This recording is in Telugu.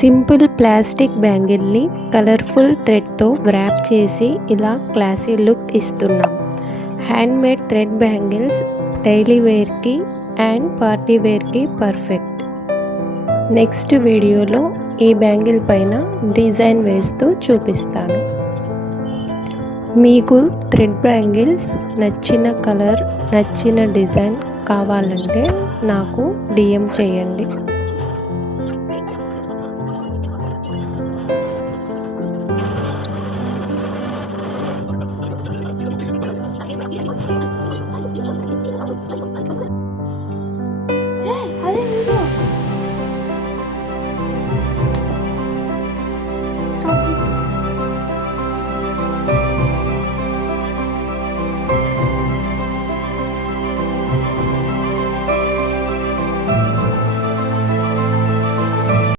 సింపుల్ ప్లాస్టిక్ బ్యాంగిల్ని కలర్ఫుల్ థ్రెడ్తో వ్రాప్ చేసి ఇలా క్లాసీ లుక్ ఇస్తున్నాం. హ్యాండ్మేడ్ థ్రెడ్ బ్యాంగిల్స్ డైలీ వేర్కి అండ్ పార్టీ వేర్కి పర్ఫెక్ట్. నెక్స్ట్ వీడియోలో ఈ బ్యాంగిల్ పైన డిజైన్ వేస్తూ చూపిస్తాను. మీకు థ్రెడ్ బ్యాంగిల్స్ నచ్చిన కలర్, నచ్చిన డిజైన్ కావాలంటే నాకు DM చేయండి.